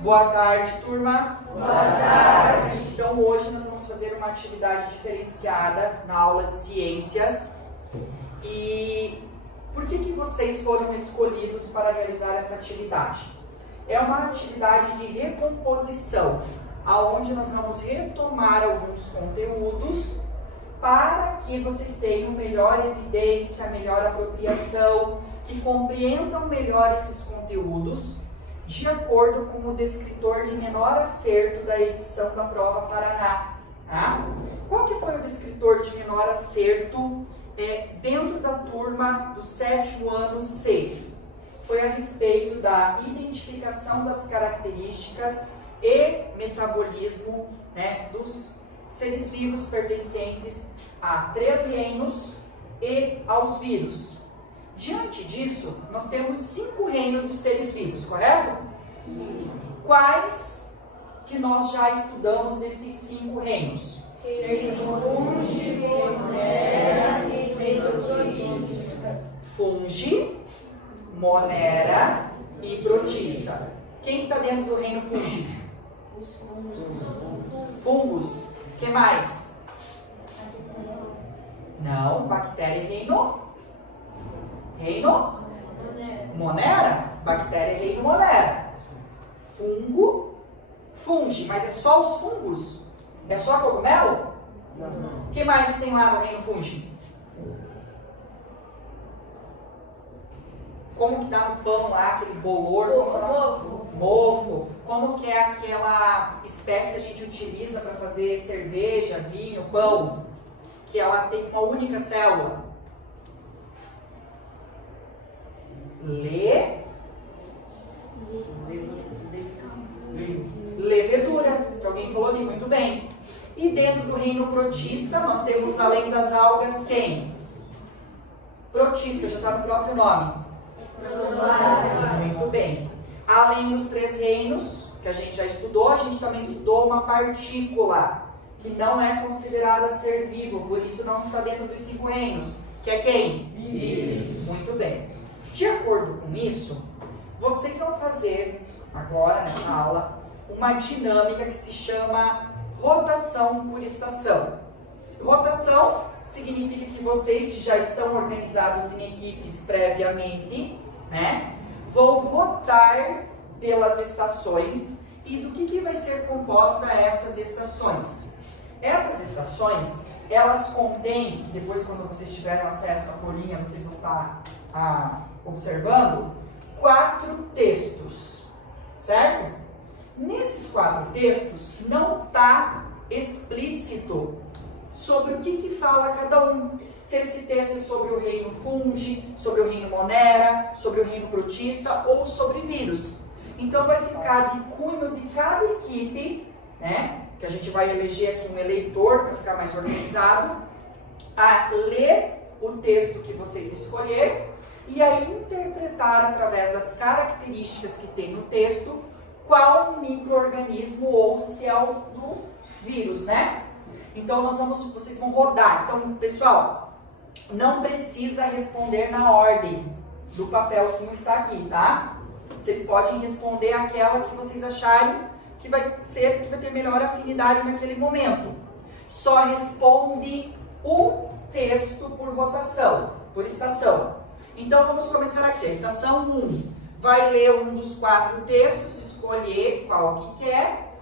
Boa tarde, turma. Boa tarde. Então, hoje nós vamos fazer uma atividade diferenciada na aula de ciências. E por que vocês foram escolhidos para realizar essa atividade? É uma atividade de recomposição, aonde nós vamos retomar alguns conteúdos para que vocês tenham melhor evidência, melhor apropriação, que compreendam melhor esses conteúdos, de acordo com o descritor de menor acerto da edição da Prova Paraná. Tá? Qual que foi o descritor de menor acerto dentro da turma do 7º ano C? Foi a respeito da identificação das características e metabolismo, dos seres vivos pertencentes a 3 reinos e aos vírus. Diante disso, nós temos 5 reinos de seres vivos, correto? Sim. Quais que nós já estudamos desses 5 reinos? Fungi, Monera e Protista. Fungi, Monera e Protista. Quem está dentro do reino Fungi? Os fungos. Fungos. Que mais? Não, bactéria e reino? Reino? Monera. Bactéria e reino Monera. Fungo, fungi. Mas é só os fungos? É só cogumelo? Não. O que mais que tem lá no reino fungi? Como que dá no pão lá, aquele bolor? Mofo. Como que é aquela espécie que a gente utiliza para fazer cerveja, vinho, pão? Que ela tem uma única célula. Levedura, que alguém falou ali, muito bem. E dentro do reino protista, nós temos, além das algas, quem? Protista, já está no próprio nome. Muito bem. Além dos 3 reinos, que a gente já estudou, a gente também estudou uma partícula, que não é considerada ser vivo, por isso não está dentro dos 5 reinos, que é quem? Vírus. Muito bem. De acordo com isso, vocês vão fazer, agora nessa aula, uma dinâmica que se chama rotação por estação. Rotação significa que vocês que já estão organizados em equipes previamente, vão rotar pelas estações. E do que vai ser composta essas estações? Essas estações, elas contêm, depois quando vocês tiveram acesso à folhinha, vocês vão estar observando, 4 textos, certo? Nesses 4 textos não está explícito sobre o que fala cada um. Se esse texto é sobre o reino fungi, sobre o reino monera, sobre o reino protista ou sobre vírus. Então vai ficar de cunho de cada equipe, que a gente vai eleger aqui um eleitor para ficar mais organizado, a ler o texto que vocês escolherem e a interpretar através das características que tem no texto qual micro-organismo ou se é o do vírus, Então vocês vão rodar. Então, pessoal, não precisa responder na ordem do papelzinho que está aqui, tá? Vocês podem responder aquela que vocês acharem que vai ter melhor afinidade naquele momento. Só responde um texto por rotação, por estação. Então vamos começar aqui. A estação 1 vai ler um dos 4 textos, escolher qual que quer,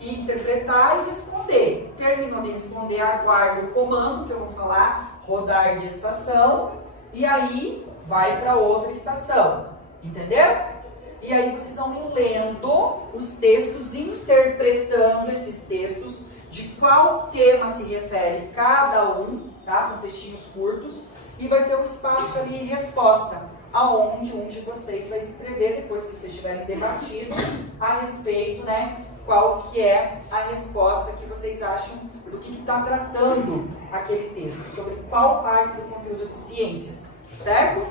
interpretar e responder. Terminou de responder, aguarda o comando que eu vou falar, rodar de estação, e aí vai para outra estação. Entenderam? E aí vocês vão ir lendo os textos, interpretando esses textos, de qual tema se refere cada um, tá? São textinhos curtos, e vai ter um espaço ali em resposta, aonde um de vocês vai escrever, depois que vocês tiverem debatido, a respeito, qual que é a resposta que vocês acham do que está tratando aquele texto, sobre qual parte do conteúdo de ciências, certo?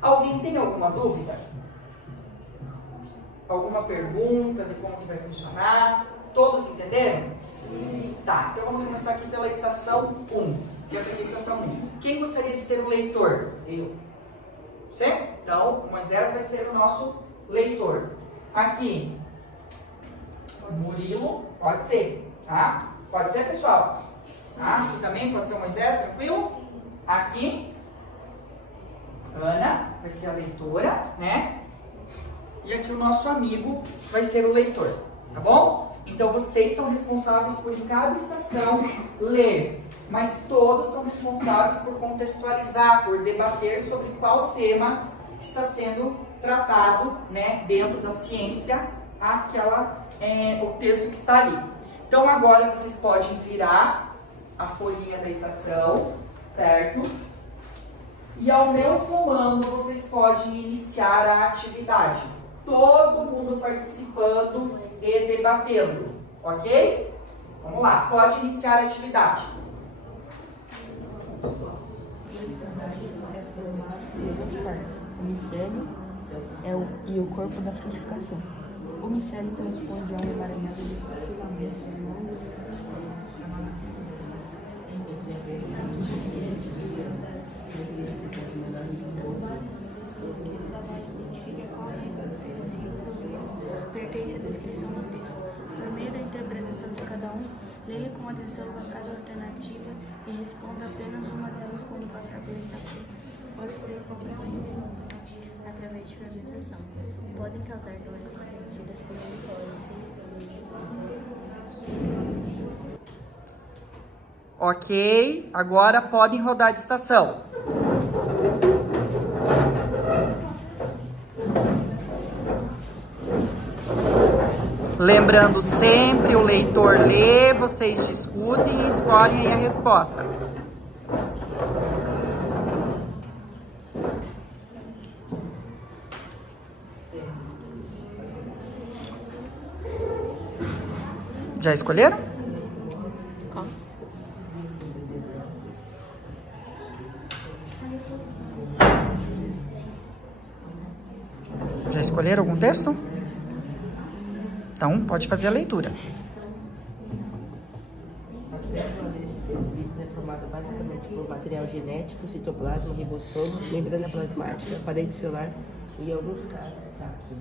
Alguém tem alguma dúvida? Alguma pergunta de como que vai funcionar? Todos entenderam? Sim. Tá, então vamos começar aqui pela estação 1, que essa aqui é a estação 1. Quem gostaria de ser o leitor? Eu. Certo? Então, Moisés vai ser o nosso leitor. Aqui, Murilo, pode ser, tá? Pode ser, pessoal? Tá? Aqui também pode ser o Moisés, tranquilo? Aqui, Ana vai ser a leitora, né? E aqui o nosso amigo vai ser o leitor, tá bom? Então vocês são responsáveis por, em cada estação, ler. Mas todos são responsáveis por contextualizar, por debater sobre qual tema está sendo tratado, né, dentro da ciência, o texto que está ali. Então agora vocês podem virar a folhinha da estação, certo? E ao meu comando vocês podem iniciar a atividade. Todo mundo participando e debatendo, ok? Vamos lá, pode iniciar a atividade. O micélio e o corpo da frutificação. O micélio corresponde a um emaranhado de filamentos longos pertence à descrição do texto. Por meio da interpretação de cada um, leia com atenção a cada alternativa e responda apenas uma delas quando passar pela estação. Pode escolher qualquer através de fermentação. Podem causar doenças conhecidas como micose. Ok, agora podem rodar de estação. Lembrando sempre, o leitor lê, vocês discutem e escolhem aí a resposta. Já escolheram? Já escolheram algum texto? Então, pode fazer a leitura. A célula desses seres vivos é formada basicamente por material genético, citoplasma, ribossomo, membrana plasmática, parede celular e, em alguns casos, cápsula.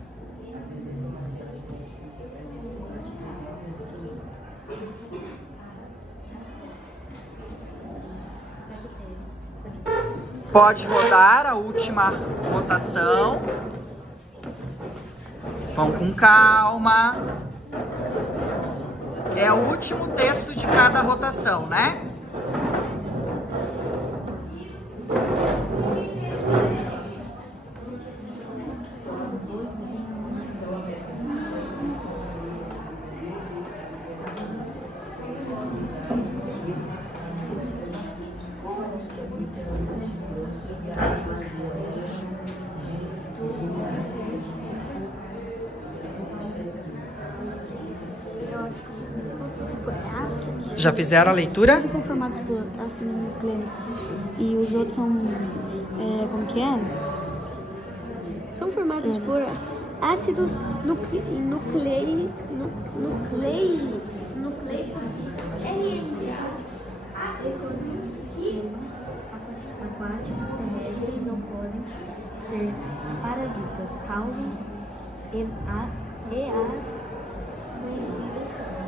Pode rodar a última votação. Vão com calma. É o último texto de cada rotação, né? Já fizeram a leitura? Eles são formados por ácidos nucleicos e os outros são, como que é? São formados por ácidos nucleicos aquáticos, terrestres ou podem ser parasitas, causam EAs conhecidas.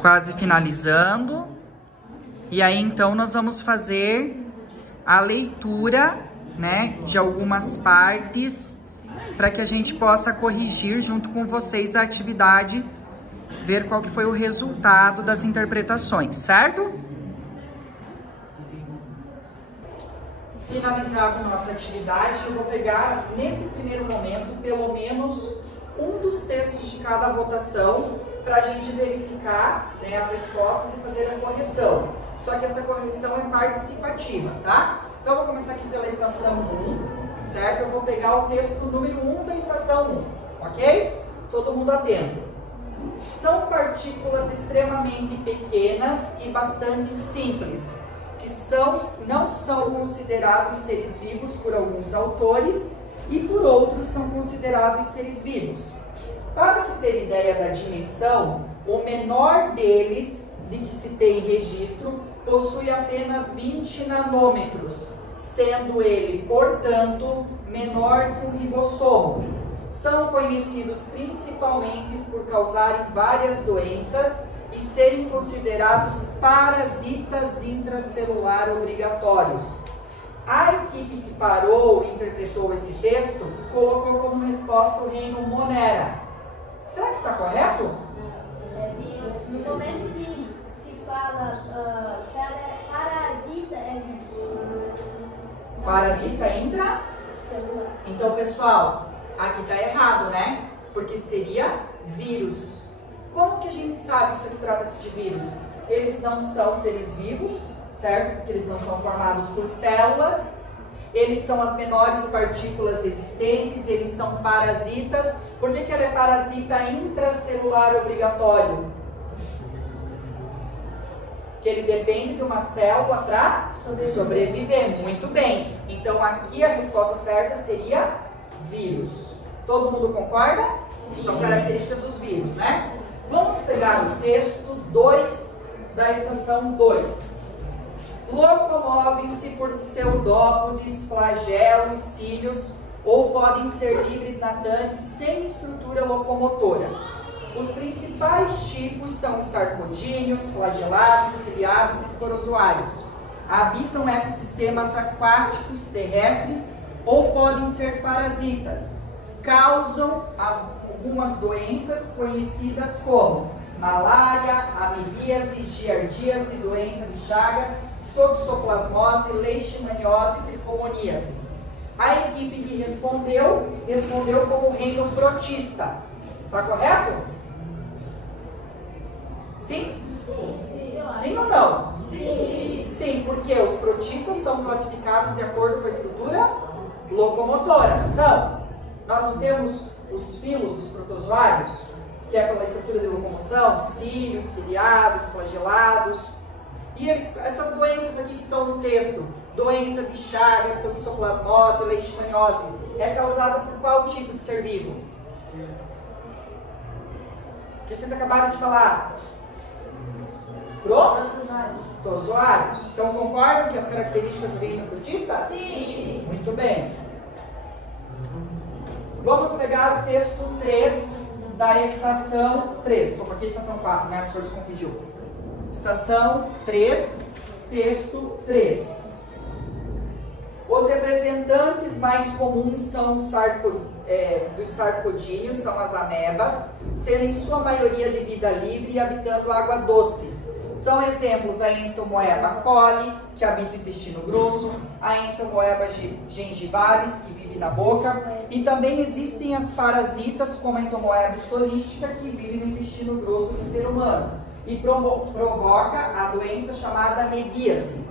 Quase finalizando. E aí, então, nós vamos fazer a leitura, né, de algumas partes para que a gente possa corrigir junto com vocês a atividade, ver qual que foi o resultado das interpretações, certo? Finalizada a nossa atividade, eu vou pegar, nesse primeiro momento, pelo menos um dos textos de cada votação para a gente verificar, né, as respostas e fazer a correção. Só que essa correção é participativa, tá? Então, eu vou começar aqui pela estação 1, certo? Eu vou pegar o texto número 1 da estação 1, ok? Todo mundo atento. São partículas extremamente pequenas e bastante simples, que não são considerados seres vivos por alguns autores e por outros são considerados seres vivos. Para se ter ideia da dimensão, o menor deles, de que se tem registro, possui apenas 20 nanômetros, sendo ele, portanto, menor que um ribossomo. São conhecidos principalmente por causarem várias doenças e serem considerados parasitas intracelular obrigatórios. A equipe que parou e interpretou esse texto colocou como resposta o reino Monera. Será que está correto? É vírus. No momento que se fala parasita, é vírus. Parasita intracelular. Então, pessoal, aqui está errado, né? Porque seria vírus. Como que a gente sabe isso que trata-se de vírus? Eles não são seres vivos, certo? Porque eles não são formados por células. Eles são as menores partículas existentes, eles são parasitas. Por que ela é parasita intracelular obrigatório? Que ele depende de uma célula para sobreviver. Muito bem. Então aqui a resposta certa seria vírus. Todo mundo concorda? Sim. São características dos vírus, né? Vamos pegar o texto 2 da estação 2. Locomovem-se por pseudópodes, flagelos, cílios, ou podem ser livres natantes sem estrutura locomotora. Os principais tipos são os sarcodíneos, flagelados, ciliados e esporozoários. Habitam ecossistemas aquáticos, terrestres, ou podem ser parasitas. Causam algumas doenças conhecidas como malária, amebíase, giardíase, doença de Chagas, toxoplasmose, leishmaniose e tricomoníase. A equipe que respondeu como reino protista. Está correto? Sim? Sim ou não? Sim. Sim, porque os protistas são classificados de acordo com a estrutura locomotora, não são? Nós não temos os filos dos protozoários, que é pela estrutura de locomoção, cílios, ciliados, flagelados. E essas doenças aqui que estão no texto, doença de Chagas, toxoplasmose, leishmaniose, é causada por qual tipo de ser vivo? Que vocês acabaram de falar? Protozoários. Então concordam que as características do reino protista? Sim. Muito bem. Vamos pegar o texto 3 da estação 3. Vou aqui a estação 4, né? O professor se confundiu. Estação 3, texto 3. Os representantes mais comuns são dos sarcodíneos, são as amebas, sendo em sua maioria de vida livre e habitando água doce. São exemplos a entomoeba coli, que habita o intestino grosso, a entomoeba gengivalis, que vive na boca, e também existem as parasitas, como a entomoeba estolística, que vive no intestino grosso do ser humano, e provoca a doença chamada amebíase.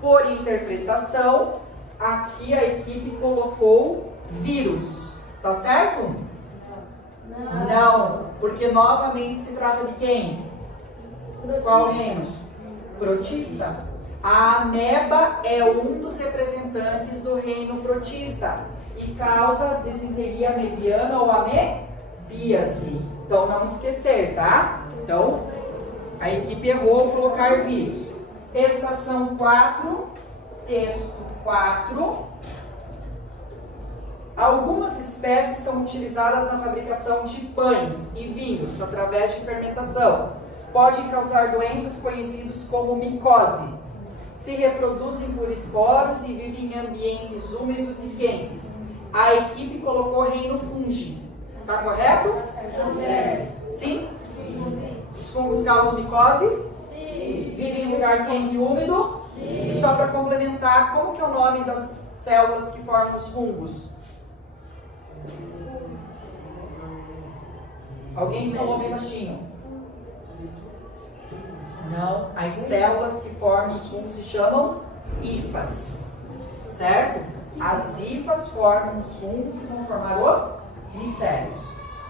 Por interpretação, aqui a equipe colocou vírus, tá certo? Não, porque novamente se trata de quem? Qual reino? Protista. A ameba é um dos representantes do reino protista e causa disenteria amebiana ou amebíase. Então não esquecer, tá? Então a equipe errou ao colocar vírus. Estação 4, texto 4. Algumas espécies são utilizadas na fabricação de pães e vinhos através de fermentação. Podem causar doenças conhecidas como micose. Se reproduzem por esporos e vivem em ambientes úmidos e quentes. A equipe colocou reino fungi. Tá correto? Sim? Sim. Os fungos causam micoses? Sim. Vivem em lugar quente e úmido? Sim. E só para complementar, como que é o nome das células que formam os fungos? Alguém falou bem baixinho? Não, as células que formam os fungos se chamam hifas, certo? As hifas formam os fungos que vão formar os micélios.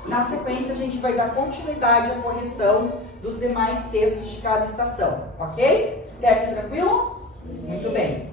Na sequência, a gente vai dar continuidade à correção dos demais textos de cada estação, ok? Até aqui tranquilo? Muito bem.